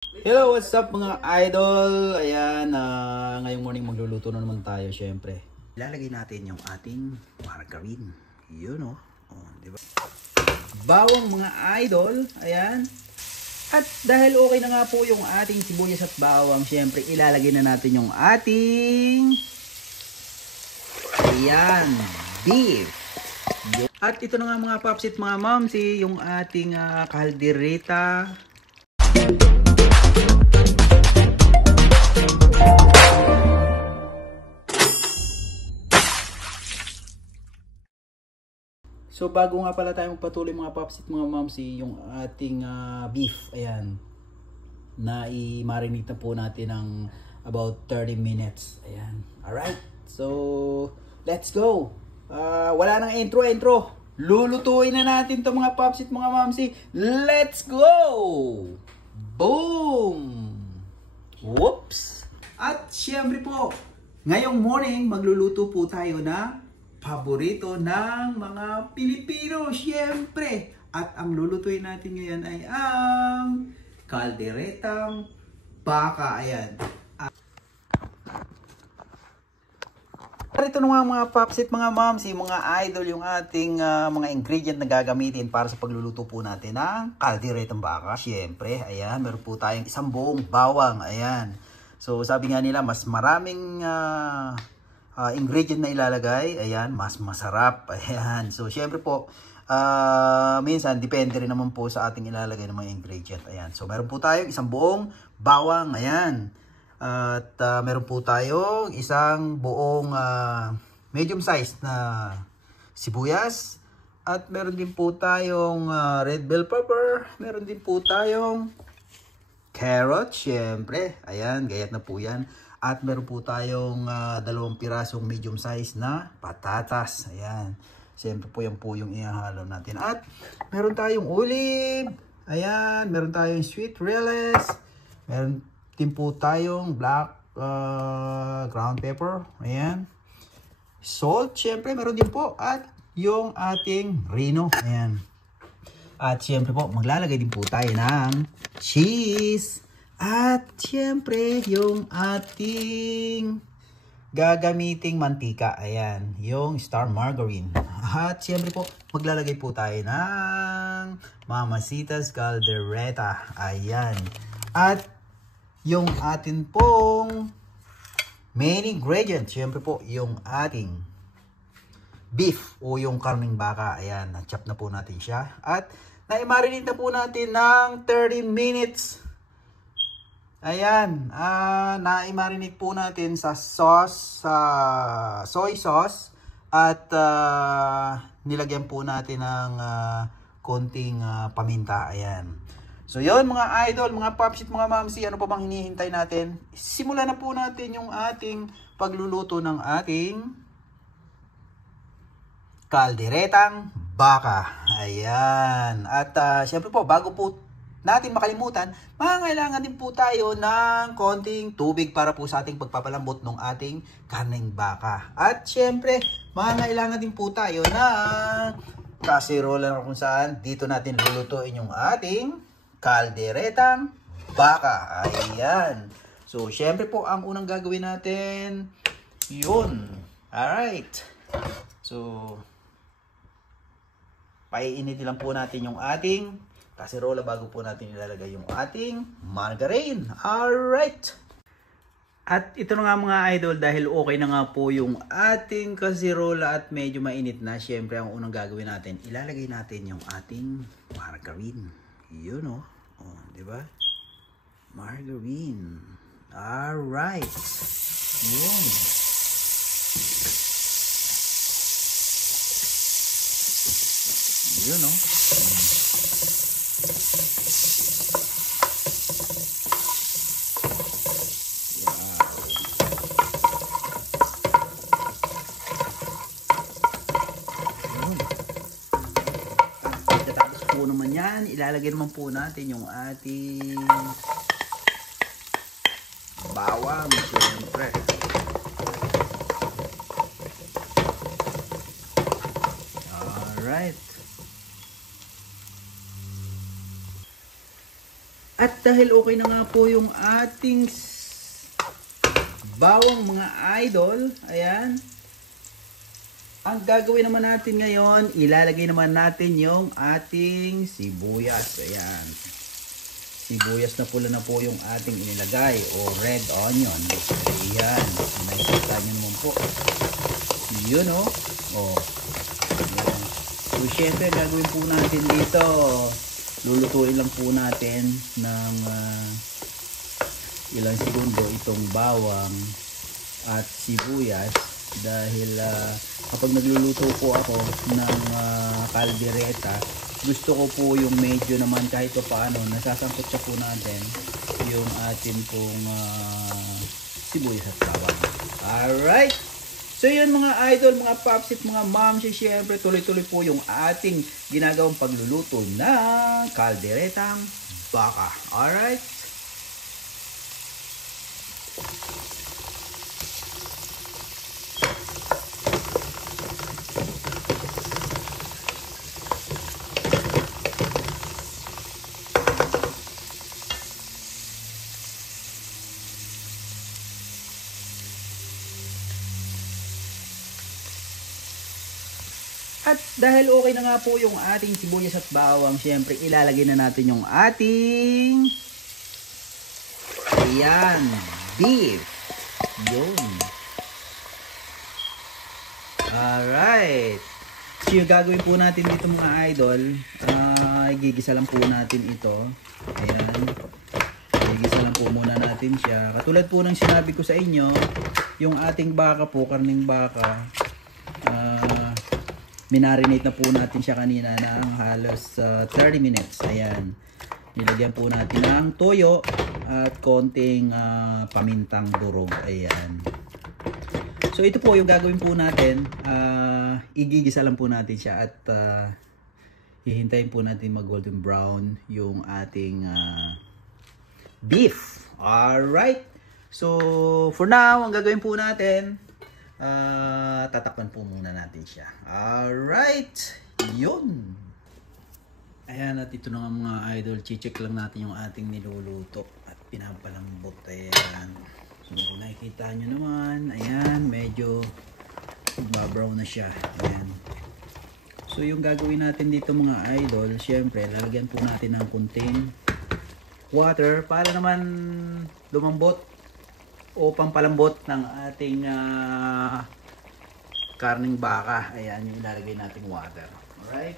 Hello, what's up mga idol? Ayan, ngayong morning magluluto na naman tayo syempre. Ilalagay natin yung ating margarine. Yun oh. Oh, di ba? Bawang mga idol, ayan. At dahil okay na nga po yung ating sibuyas at bawang, syempre ilalagay na natin yung ating ayan, beef. At ito na nga mga paps at mga momsi, yung ating kaldereta. So bago nga pala tayo magpatuloy mga paps at mga momsi, yung ating beef, ayan, na i-marinate na po natin ng about 30 minutes. Ayan. Alright. So, let's go. Wala nang intro. Lulutuin na natin to mga paps at mga momsi. Let's go! Boom! Whoops! At syempre po, ngayong morning magluluto po tayo na paborito ng mga Pilipino, syempre. At ang lulutuin natin ngayon ay ang kalderetang baka. Ayan. Ito na nga mga paps at mga momsi, mga idol, yung ating mga ingredient na gagamitin para sa pagluluto po natin ng kalderetang baka. Syempre, ayan, meron po tayong isang buong bawang. Ayan. So sabi nga nila, mas maraming ingredient na ilalagay, ayan, mas masarap. Ayan. So syempre po, minsan depende rin naman po sa ating ilalagay ng mga ingredient. Ayan. So meron po tayong isang buong bawang, ayan. At meron po tayong isang buong medium size na sibuyas. At meron din po tayong red bell pepper. Meron din po tayong carrot, syempre. Ayan, gayat na po yan. At meron po tayong 2 pirasong medium size na patatas. Ayan. Siyempre po yan po yung ihahalo natin. At meron tayong olive. Ayan. Meron tayong sweet relish. Meron din po tayong black ground pepper. Ayan. Salt. Siyempre meron din po. At yung ating rino. Ayan. At siyempre po maglalagay din po tayo ng cheese. At siyempre, yung ating gagamiting mantika. Ayan, yung star margarine. At siyempre po, maglalagay po tayo ng Mamacita's Caldereta. Ayan. At yung atin pong main ingredient, siyempre po, yung ating beef o yung karning baka. Ayan, na-chop na po natin siya. At na-marinate na po natin ng 30 minutes. Ayan, na-marinate po natin sa sauce, sa soy sauce, at nilagyan po natin ng konting paminta. Ayan. So yun mga idol, mga paps at mga mamsi, ano pa bang hinihintay natin? Simulan na po natin yung ating pagluluto ng ating kalderetang baka. Ayan. At syempre po, bago po natin makalimutan, mangangailangan din po tayo ng konting tubig para po sa ating pagpapalambot ng ating karneng baka. At syempre, mangangailangan din po tayo ng kaserola na kung saan dito natin lulutuin yung ating kalderetang baka. Ayan. So, syempre po, ang unang gagawin natin, yun. Alright. So, paiinitin lang po natin yung ating kaserola bago po natin ilalagay yung ating margarine. Alright! At ito na nga mga idol, dahil okay na nga po yung ating kaserola at medyo mainit na, syempre ang unang gagawin natin, ilalagay natin yung ating margarine. Yun o. Oh, diba? Margarine. Alright. Yun. Yun o. Naman yan, ilalagay naman po natin yung ating bawang, syempre. Alright. At dahil okay na nga po yung ating bawang mga idol, ayan. Ang gagawin naman natin ngayon, ilalagay naman natin yung ating sibuyas. Ayan. Sibuyas na pula na po yung ating inilagay o red onion. Ayan. Nakikita nyo naman po. Yun o. Oh. Ayan. So syempre gagawin po natin dito. Lulutuin lang po natin ng ilang segundo itong bawang at sibuyas. Dahil kapag nagluluto po ako ng kaldereta, gusto ko po yung medyo naman kahit pa paano nasasangkot siya po natin yung atin pong sibuyas at bawang. Alright! So yun mga idol, mga paps at mga moms, syempre tuloy-tuloy po yung ating ginagawang pagluluto ng kalderetang baka. Alright? At dahil okay na nga po yung ating sibuyas at bawang, syempre ilalagay na natin yung ating ayan, beef. Yun. Alright. So yung gagawin po natin dito mga idol, gigisa lang po natin ito. Ayan. Gigisa lang po muna natin siya. Katulad po ng sinabi ko sa inyo, yung ating baka po, karning baka, minarinate na po natin siya kanina ng halos 30 minutes. Ayan. Nilagyan po natin ng toyo at konting pamintang durog. Ayan. So ito po yung gagawin po natin. Igigisa lang po natin siya at hihintayin po natin mag golden brown yung ating beef. Alright. So for now, ang gagawin po natin, tatakpan po muna natin siya. Alright. Yun. Ayan, at ito na nga mga idol. Check lang natin yung ating niluluto at pinapalambot. Ayan. So nakikita nyo naman. Ayan, medyo babrown na siya. Ayan. So yung gagawin natin dito mga idol, syempre lalagyan po natin ng kunting water para naman lumambot o pampalambot ng ating karning baka. Ayan yung ilalagay nating water. Alright.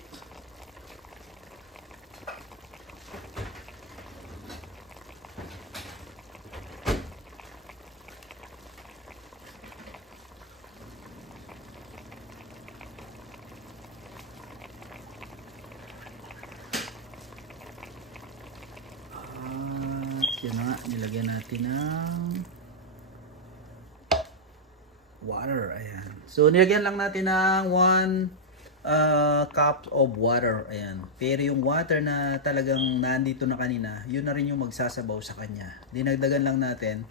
Yan na nga, nilagyan natin ng water. Ayan. So nilagyan lang natin ng 1 cup of water. Ayan. Pero yung water na talagang nandito na kanina, yun na rin yung magsasabaw sa kanya. Dinagdagan lang natin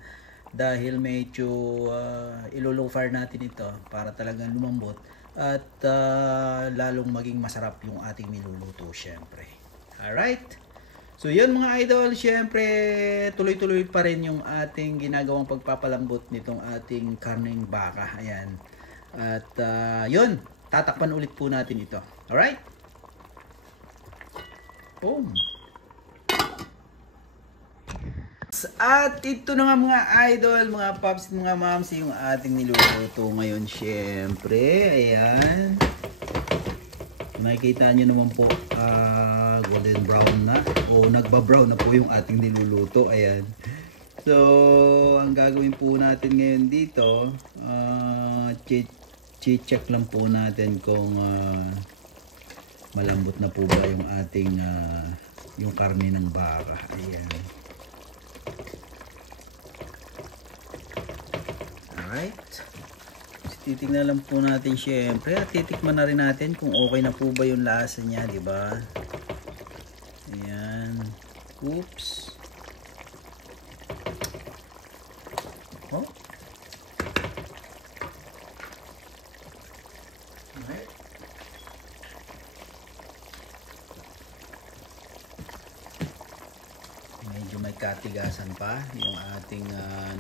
dahil medyo ilo-low fire natin ito para talagang lumambot at lalong maging masarap yung ating niluluto syempre. Alright. So yun mga idol, syempre tuloy-tuloy pa rin yung ating ginagawang pagpapalambot nitong ating karneng baka. Ayan. At yun, tatakpan ulit po natin ito. Alright? Boom. At ito na nga mga idol, mga pops, mga moms, yung ating niluluto ngayon syempre. Ayan. Nakikita nyo naman po, golden brown na o nagba-brown na po yung ating niluluto. Ayan. So ang gagawin po natin ngayon dito, check lang po natin kung malambot na po ba yung ating yung karne ng baka. Ayan. Alright. Titignan lang po natin syempre at titikman na rin natin kung okay na po ba yung lasa niya, di ba? Ayan. Oops. Oh. Okay. nagkatigasan pa yung ating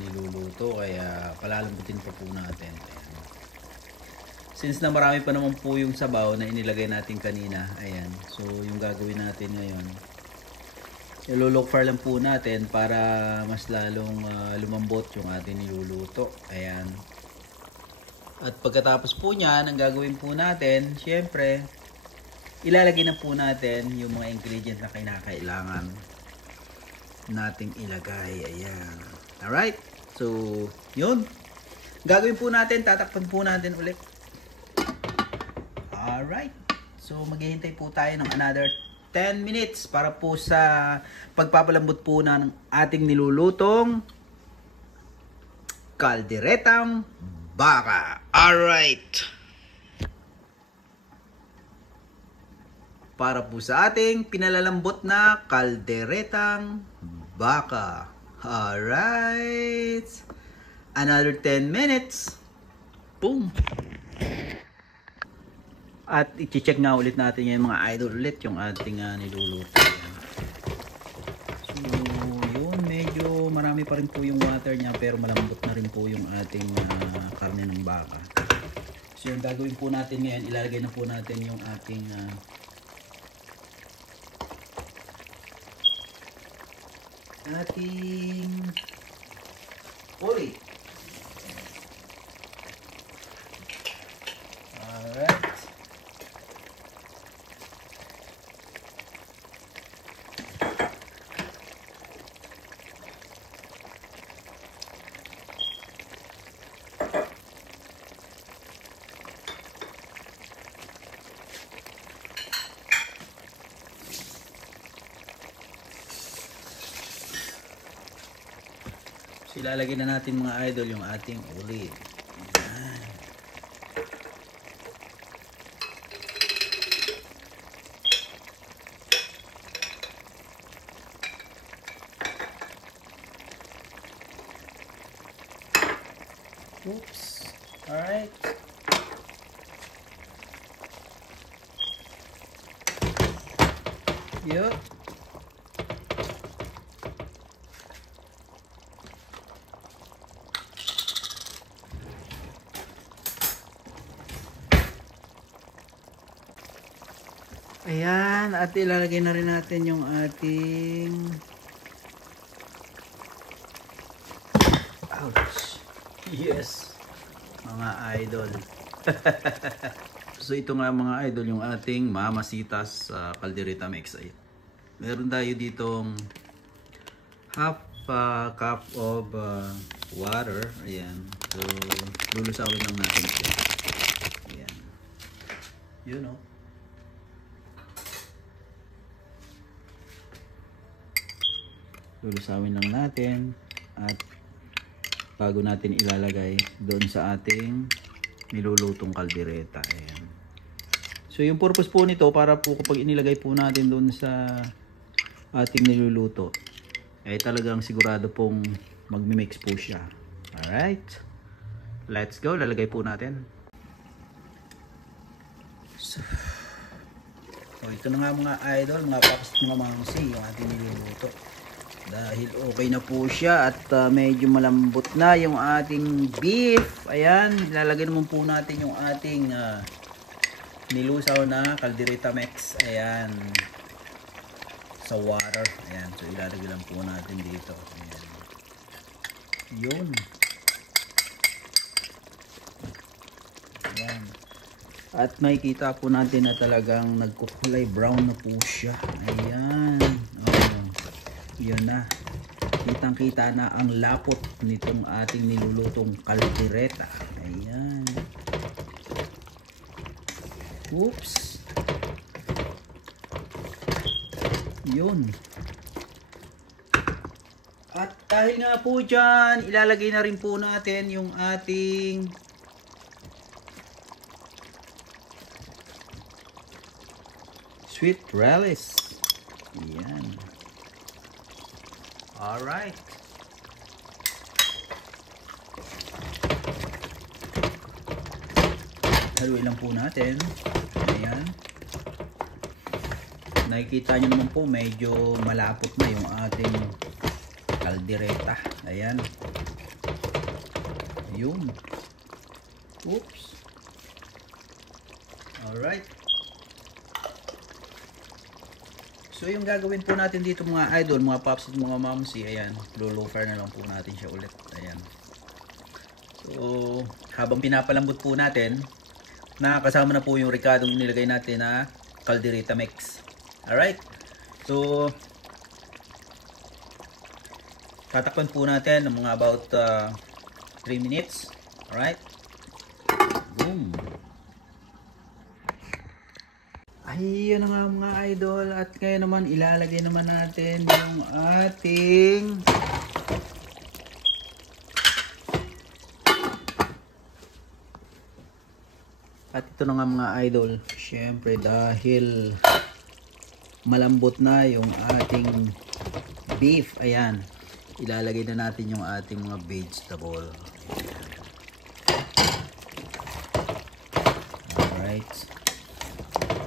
niluluto, kaya palalambutin pa po natin. Ayan. Since na marami pa naman po yung sabaw na inilagay natin kanina, ayan. So yung gagawin natin ngayon, i-look far lang po natin para mas lalong lumambot yung ating niluluto. Ayan. At pagkatapos po niyan, ang gagawin po natin, syempre, ilalagay na po natin yung mga ingredient na kinakailangan nating ilagay. Ayan. Alright. So, yun. Gagawin po natin, tatakpan po natin ulit. Alright. So, maghihintay po tayo ng another 10 minutes para po sa pagpapalambot po na ng ating nilulutong kalderetang baka. Alright. Para po sa ating pinalalambot na kalderetang baka. Alright. Another 10 minutes. Boom. At i-check nga ulit natin yung mga idol ulit yung ating niluluto. So, yun. Medyo marami pa rin po yung water niya pero malambot na rin po yung ating karne ng baka. So, yung gagawin po natin ngayon, ilalagay na po natin yung ating uli. Alright. So, ilalagay na natin mga idol yung ating uli. Ayan. Oops. Alright. Yun. Ayan, at ilalagay na rin natin yung ating ouch. Yes, mga idol. So ito nga mga idol yung ating mamasitas caldereta mix. Meron tayo ditong half cup of water. Ayan. So lulusawin lang natin siya. Ayan. You know. Lulusawin lang natin at bago natin ilalagay doon sa ating nilulutong kaldereta. Ayan. So yung purpose po nito para po kapag inilagay po natin doon sa ating niluluto ay talagang sigurado pong magmi-mix po siya. Alright. Let's go. Lalagay po natin. So ito na nga mga idol, mga papas, mga mangsi, yung ating niluluto. Dahil okay na po siya at medyo malambot na yung ating beef. Ayan, ilalagay naman po natin yung ating nilusaw na caldereta mix. Ayan, sa water. Ayan, so ilalagay lang po natin dito. Ayan. Yun. Ayan. At makikita po natin na talagang nagkukulay brown na po siya. Ayan. Yun na. Kitang kita na ang lapot nitong ating nilulutong kaldereta. Ayan. Oops. Yun. At dahil nga po dyan, ilalagay na rin po natin yung ating sweet relish. Ayan. Alright. Haluin lang po natin. Ayan. Nakikita nyo naman po medyo malapot na yung ating kaldereta. Ayan. Yun. Oops. Alright. So yung gagawin po natin dito mga idol, mga pops at mga mamsi, ayan, low fire na lang po natin siya ulit. Ayan. So habang pinapalambot po natin, nakakasama na po yung ricadong nilagay natin na caldereta mix. Alright. So tatakpan po natin ng mga about 3 minutes. Alright. Boom. Ayun na nga mga idol. At kaya naman ilalagay naman natin yung ating at ito na nga mga idol. Syempre dahil malambot na yung ating beef. Ayan. Ilalagay na natin yung ating mga vegetable. Alright.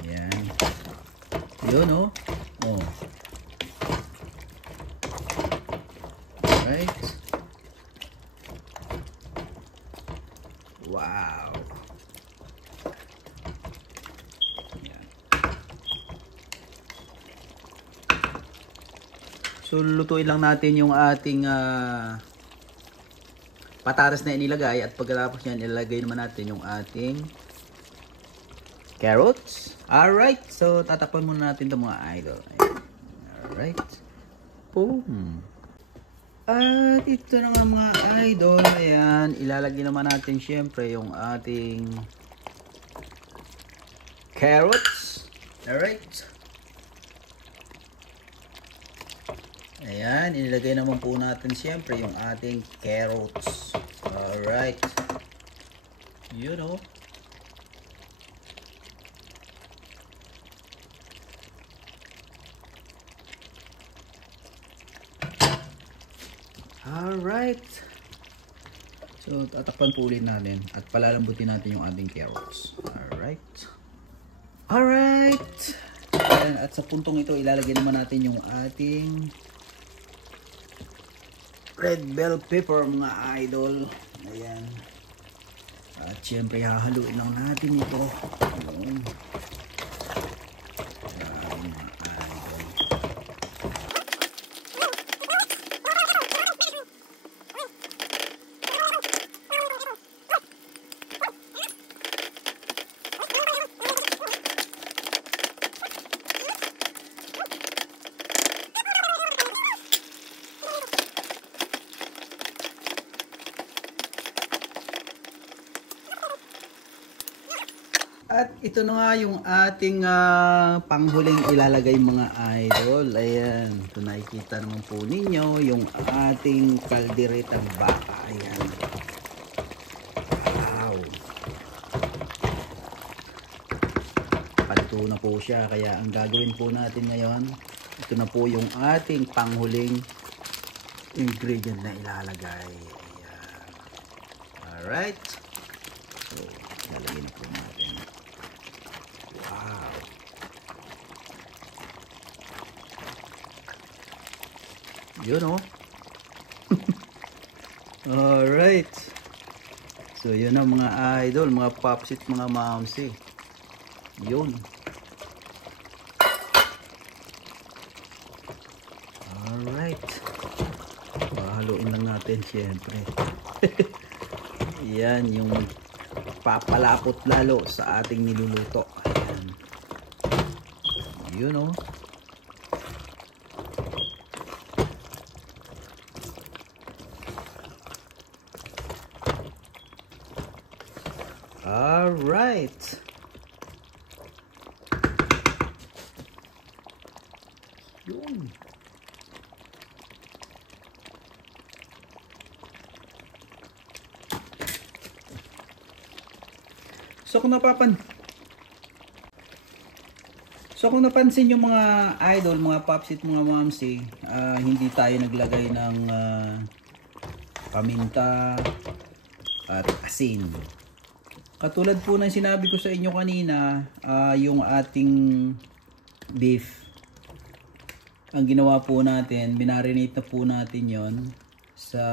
Ayan. Yun o. Oh. Alright. Wow. Ayan. So lutuin lang natin yung ating patatas na inilagay at pagkatapos yan ilalagay naman natin yung ating carrots. Alright, so tatakpan muna natin itong mga idol. Alright. Boom. At ito na nga mga idol. Ayan, ilalagay naman natin syempre yung ating carrots. Alright. Ayan, inilagay naman po natin syempre yung ating carrots. Alright. You know. Alright. So, tatakpan po ulit natin at palalambutin natin yung ating carrots. Alright. Alright. Ayan, at sa puntong ito, ilalagay naman natin yung ating red bell pepper mga idol. Ayan. At syempre, hahaluin lang natin ito. Ayan. At ito na nga yung ating panghuling ilalagay mga idol. Ayan. Ito nakikita naman po ninyo yung ating kalderetang baka. Ayan. Wow. Paluto na po siya. Kaya ang gagawin po natin ngayon, ito na po yung ating panghuling ingredient na ilalagay. Ayan. Alright. So, ilalagay na po natin. Wow. Yun o. Alright. So yun na mga idol, mga popsit, mga mamsi. Yun. Alright. Haluin lang natin syempre. Yan yung papalapot lalo sa ating niluluto. Ayan. Yun o. Alright. Yun. So kung napansin yung mga idol, mga popsit, mga mamsi, hindi tayo naglagay ng paminta at asin. Katulad po ng sinabi ko sa inyo kanina, yung ating beef, ang ginawa po natin, binarinate na po natin yon sa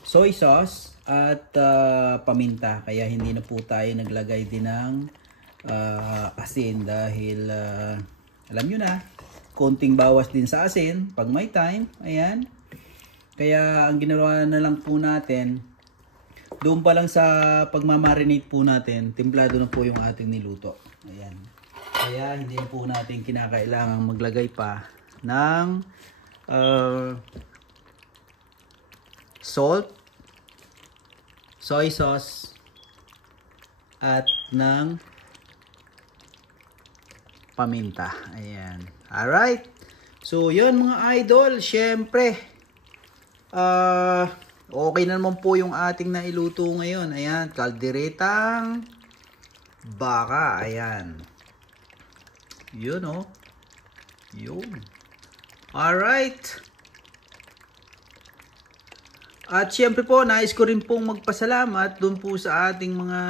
soy sauce at paminta. Kaya hindi na po tayo naglagay din ng asin dahil alam nyo na, konting bawas din sa asin pag may time. Ayan. Kaya ang ginawa na lang po natin, doon pa lang sa pagmamarinate po natin, timplado na po yung ating niluto. Ayan. Kaya hindi na po natin kinakailangang maglagay pa ng salt, soy sauce, at ng paminta. Ayan. Alright. So, yun mga idol. Syempre, okay na naman po yung ating nailuto ngayon. Ayan. Kalderetang baka. Ayan. Yun, oh. Yun. Alright. At syempre po, nais ko rin pong magpasalamat dun po sa ating mga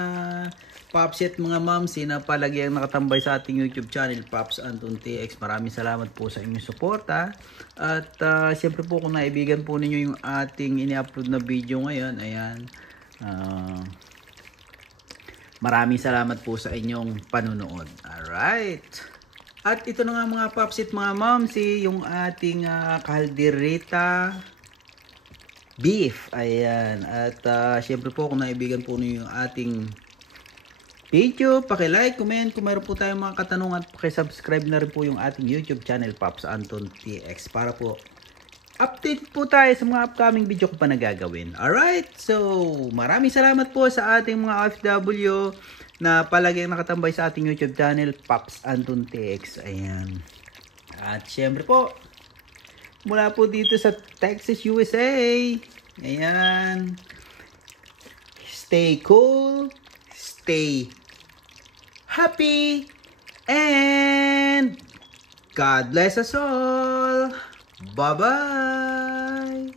Pops at mga Momsi na palagi ang nakatambay sa ating YouTube channel, Pops Anton TX. Maraming salamat po sa inyong suporta. At syempre po kung naibigan po ninyo yung ating ini-upload na video ngayon, ayan. Maraming salamat po sa inyong panunood. Alright. At ito na nga mga Pops at mga Momsi, yung ating kaldereta beef. Ayan. At syempre po kung naibigan po ninyo yung ating video, paki-like, comment kung mayroon po tayong mga katanungan, paki-subscribe na rin po yung ating YouTube channel, Pops Anton TX, para po update po tayo sa mga upcoming video ko pa na gagawin. Alright, so maraming salamat po sa ating mga OFW na palagi nakatambay sa ating YouTube channel, Pops Anton TX. Ayan. At syempre po, mula po dito sa Texas, USA. Ayan. Stay cool, stay happy, and God bless us all. Bye-bye.